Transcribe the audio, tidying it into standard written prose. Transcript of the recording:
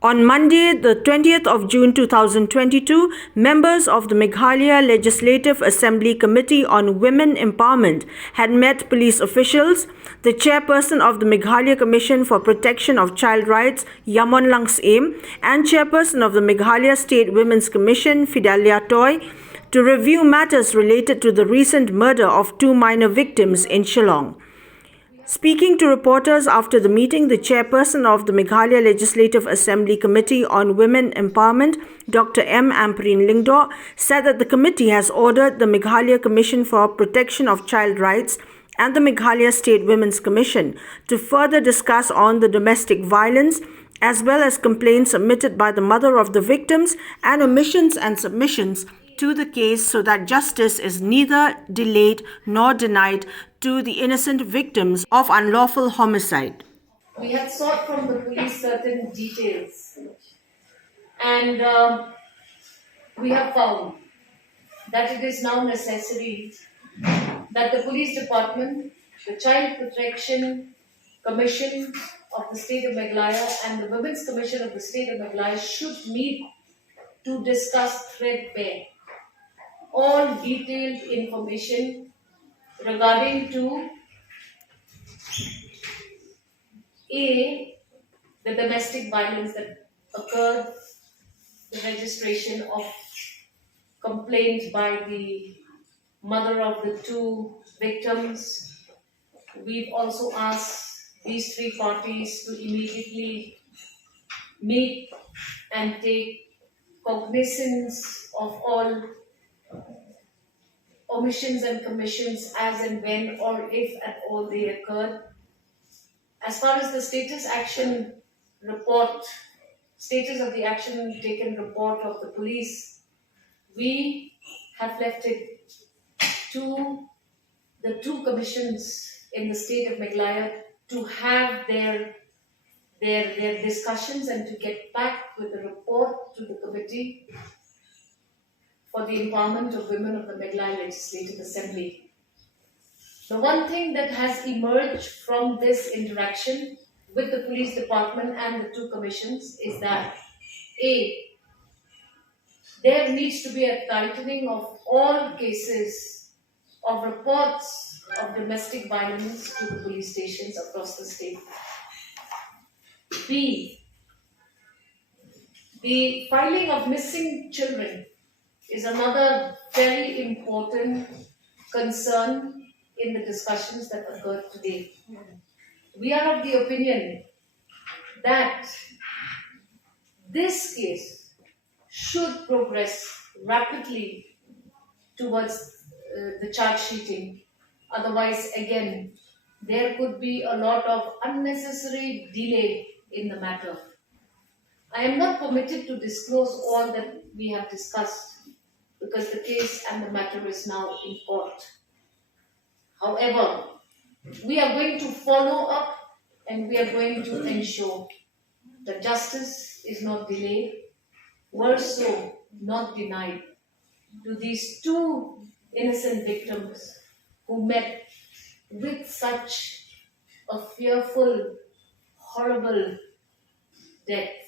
On Monday, the 20th of June 2022, members of the Meghalaya Legislative Assembly Committee on Women Empowerment had met police officials. The chairperson of the Meghalaya Commission for Protection of Child Rights, Iamonlang Syiem, and chairperson of the Meghalaya State Women's Commission, Phidalia Toi, to review matters related to the recent murder of 2 minor victims in Shillong. Speaking to reporters after the meeting, the chairperson of the Meghalaya Legislative Assembly Committee on Women Empowerment, Dr. Ampareen Lyngdoh, said that the committee has ordered the Meghalaya Commission for Protection of Child Rights and the Meghalaya State Women's Commission to further discuss on the domestic violence as well as complaints submitted by the mother of the victims and omissions and submissions to the case so that justice is neither delayed nor denied to the innocent victims of unlawful homicide. We had sought from the police certain details, and we have found that it is now necessary that the police department, the Child Protection Commission of the state of Meghalaya and the Women's Commission of the state of Meghalaya should meet to discuss threadbare all detailed information regarding to A, the domestic violence that occurred, the registration of complaints by the mother of the 2 victims. We've also asked these 3 parties to immediately meet and take cognizance of all omissions and commissions as and when or if at all they occurred. As far as the status of the action taken report of the police, we have left it to the 2 commissions in the state of Meghalaya to have their discussions and to get back with a report to the committee for the empowerment of women of the Meghalaya Legislative Assembly. The one thing that has emerged from this interaction with the police department and the 2 commissions is that A, there needs to be a tightening of all cases of reports of domestic violence to the police stations across the state. B, the filing of missing children is another very important concern in the discussions that occurred today. We are of the opinion that this case should progress rapidly towards the charge sheeting. Otherwise, again, there could be a lot of unnecessary delay in the matter. I am not permitted to disclose all that we have discussed because the case and the matter is now in court. However, we are going to follow up and we are going to ensure that justice is not delayed, worse so, not denied to these 2 innocent victims who met with such a fearful, horrible death.